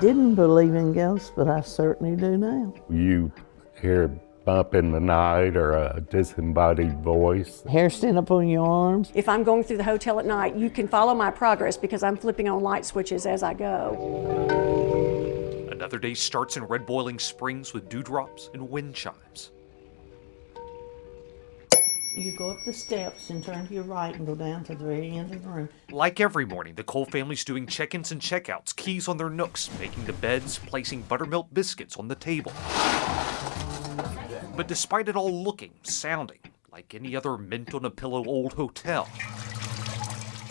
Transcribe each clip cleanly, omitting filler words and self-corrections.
didn't believe in ghosts, but I certainly do now. You hear a bump in the night or a disembodied voice. Hair stand up on your arms. If I'm going through the hotel at night, you can follow my progress because I'm flipping on light switches as I go. Another day starts in Red Boiling Springs with dewdrops and wind chimes. You go up the steps and turn to your right and go down to the very end of the room. Like every morning, the Cole family's doing check-ins and check-outs, keys on their nooks, making the beds, placing buttermilk biscuits on the table. But despite it all looking, sounding like any other mint-on-a-pillow old hotel,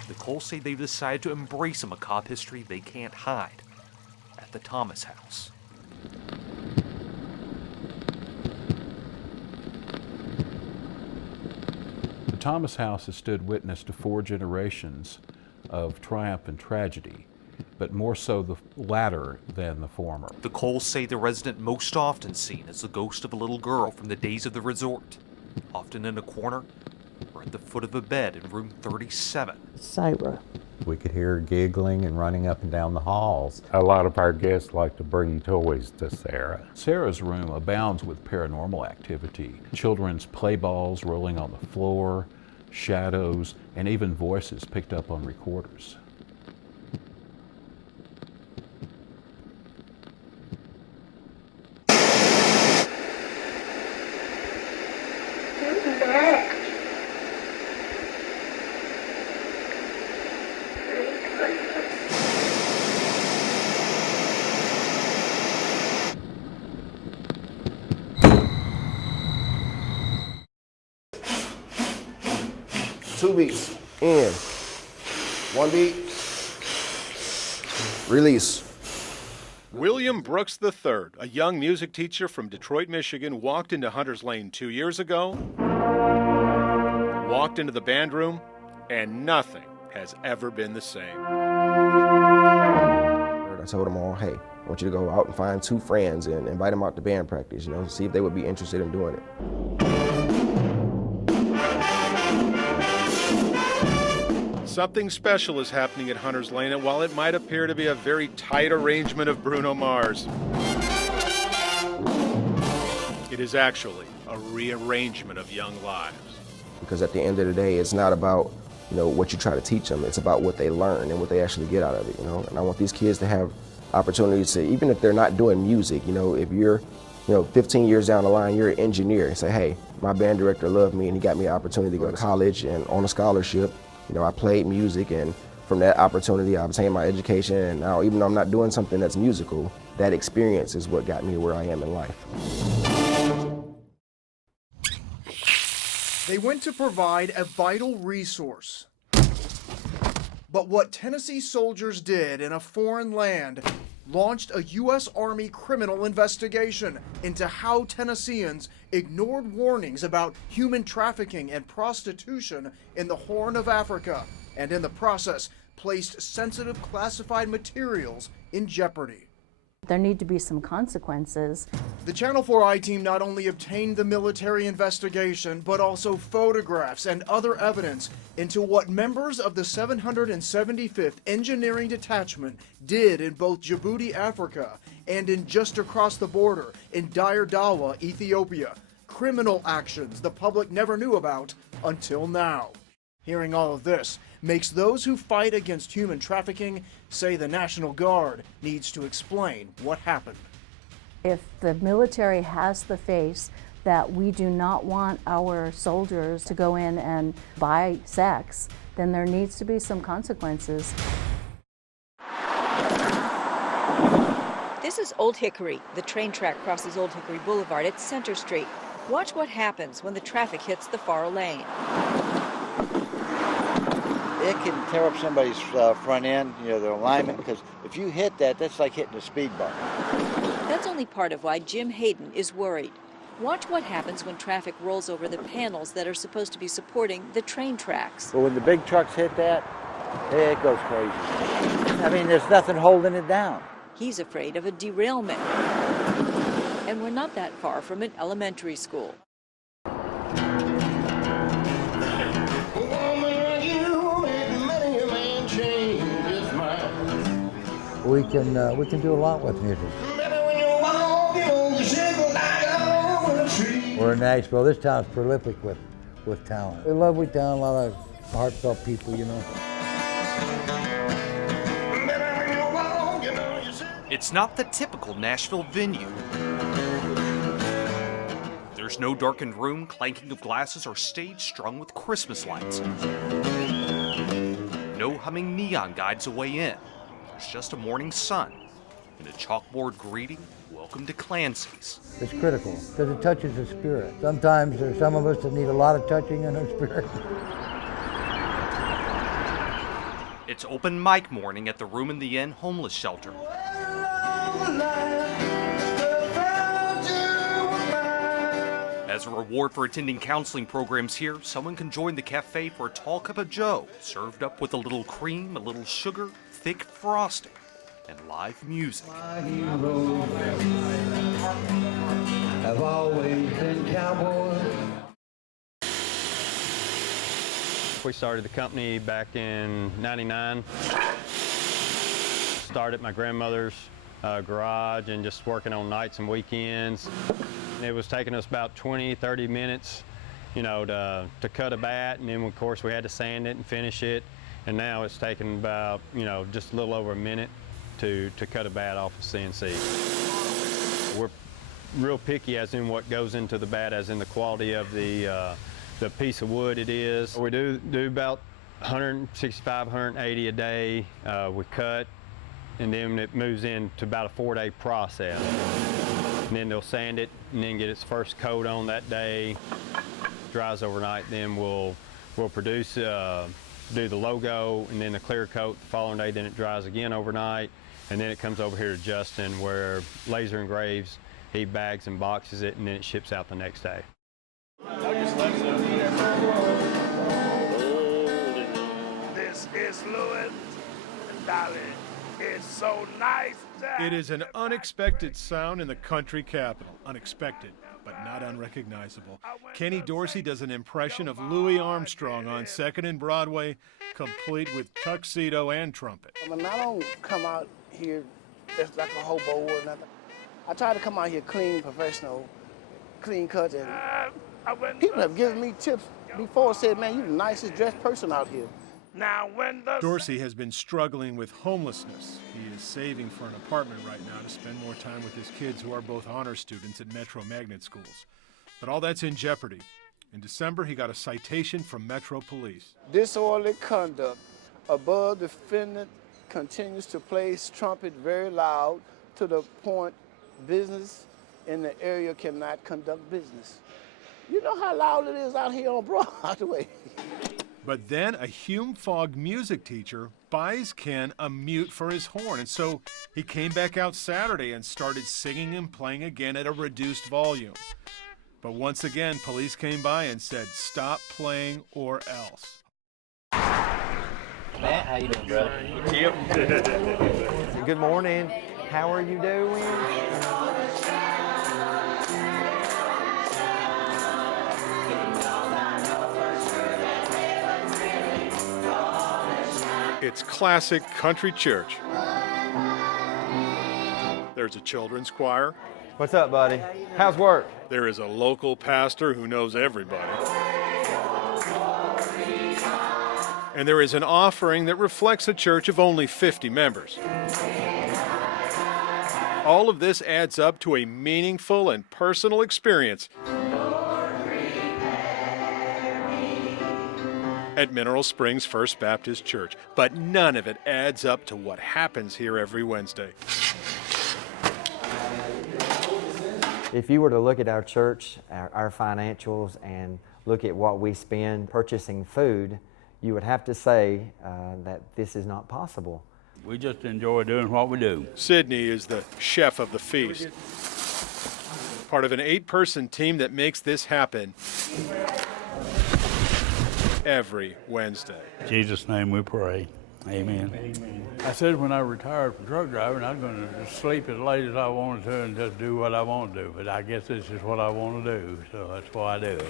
the Coles say they've decided to embrace a macabre history they can't hide at the Thomas house. The Thomas house has stood witness to 4 generations of triumph and tragedy, but more so the latter than the former. The Coles say the resident most often seen is the ghost of a little girl from the days of the resort, often in a corner or at the foot of a bed in room 37. Sarah. We could hear her giggling and running up and down the halls. A lot of our guests like to bring toys to Sarah. Sarah's room abounds with paranormal activity. Children's play balls rolling on the floor, shadows, and even voices picked up on recorders. Two beats, in. One beat, release. William Brooks III, a young music teacher from Detroit, Michigan, walked into Hunter's Lane 2 years ago, walked into the band room, and nothing has ever been the same. I told them all, hey, I want you to go out and find 2 friends and invite them out to band practice, see if they would be interested in doing it. Something special is happening at Hunter's Lane, and while it might appear to be a very tight arrangement of Bruno Mars, it is actually a rearrangement of young lives. Because at the end of the day, it's not about what you try to teach them, it's about what they learn and what they actually get out of it, And I want these kids to have opportunities to, even if they're not doing music, if you're 15 years down the line, you're an engineer, and say, hey, my band director loved me and he got me an opportunity to go to college and on a scholarship. I played music, and from that opportunity, I obtained my education, and now even though I'm not doing something that's musical, that experience is what got me where I am in life. They went to provide a vital resource. But what Tennessee soldiers did in a foreign land launched a U.S. Army criminal investigation into how Tennesseans ignored warnings about human trafficking and prostitution in the Horn of Africa, and in the process placed sensitive classified materials in jeopardy. There need to be some consequences. The Channel 4i team not only obtained the military investigation, but also photographs and other evidence into what members of the 775th Engineering Detachment did in both Djibouti, Africa, and in just across the border in Dire Dawa, Ethiopia. Criminal actions the public never knew about until now. Hearing all of this makes those who fight against human trafficking say the National Guard needs to explain what happened. If the military has the face that we do not want our soldiers to go in and buy sex, then there needs to be some consequences. This is Old Hickory. The train track crosses Old Hickory Boulevard at Center Street. Watch what happens when the traffic hits the far lane. It can tear up somebody's front end, their alignment, because if you hit that, that's like hitting a speed bump. That's only part of why Jim Hayden is worried. Watch what happens when traffic rolls over the panels that are supposed to be supporting the train tracks. But when the big trucks hit that, it goes crazy. I mean, there's nothing holding it down. He's afraid of a derailment. And we're not that far from an elementary school. we can do a lot with music. We're in Nashville. This town's prolific with talent. We love we town, a lot of heartfelt people, you know. It's not the typical Nashville venue. There's no darkened room, clanking of glasses, or stage strung with Christmas lights. No humming neon guides a way in. There's just a morning sun and a chalkboard greeting, "Welcome to Clancy's." It's critical because it touches the spirit. Sometimes there's some of us that need a lot of touching in the spirit. It's open mic morning at the Room in the Inn homeless shelter. As a reward for attending counseling programs here, someone can join the cafe for a tall cup of joe, served up with a little cream, a little sugar, thick frosting, and live music. I've always been cowboy. We started the company back in '99. Started at my grandmother's garage and just working on nights and weekends. It was taking us about 20-30 minutes, you know, to cut a bat, and then of course we had to sand it and finish it. And now it's taken about, you know, just a little over a minute to cut a bat off of CNC. We're real picky as in what goes into the bat, as in the quality of the piece of wood it is. We do about 165, 180 a day. We cut, and then it moves into about a 4-day process. And then they'll sand it and then get its first coat on that day. Dries overnight, then we'll produce, do the logo, and then the clear coat the following day. Then it dries again overnight, and then it comes over here to Justin, where laser engraves, he bags and boxes it, and then it ships out the next day. This is Louis and Dolly. It's so nice. It is an unexpected sound in the country capital. Unexpected, but not unrecognizable. Kenny Dorsey does an impression of Louis Armstrong on 2nd and Broadway, complete with tuxedo and trumpet. I mean, I don't come out here just like a hobo or nothing. I try to come out here clean, professional, clean cut, and people have given me tips before, said, man, you're the nicest dressed person out here. Now, when Dorsey has been struggling with homelessness. He is saving for an apartment right now to spend more time with his kids, who are both honor students at Metro Magnet schools. But all that's in jeopardy. In December, he got a citation from Metro Police. Disorderly conduct. Above, defendant continues to play his trumpet very loud to the point business in the area cannot conduct business. You know how loud it is out here on Broadway. But then a Hume Fogg music teacher buys Ken a mute for his horn, and so he came back out Saturday and started singing and playing again at a reduced volume. But once again, police came by and said, stop playing or else. Matt, how you doing, brother? Good morning. How are you doing? It's classic country church. There's a children's choir. What's up, buddy? How's work? There is a local pastor who knows everybody. And there is an offering that reflects a church of only 50 members. All of this adds up to a meaningful and personal experience at Mineral Springs First Baptist Church, but none of it adds up to what happens here every Wednesday. If you were to look at our church, our financials, and look at what we spend purchasing food, you would have to say that this is not possible. We just enjoy doing what we do. Sydney is the chef of the feast, part of an 8-person team that makes this happen every Wednesday. In Jesus' name we pray. Amen. Amen. I said when I retired from truck driving, I was going to sleep as late as I wanted to and just do what I want to do. But I guess this is what I want to do, so that's why I do it.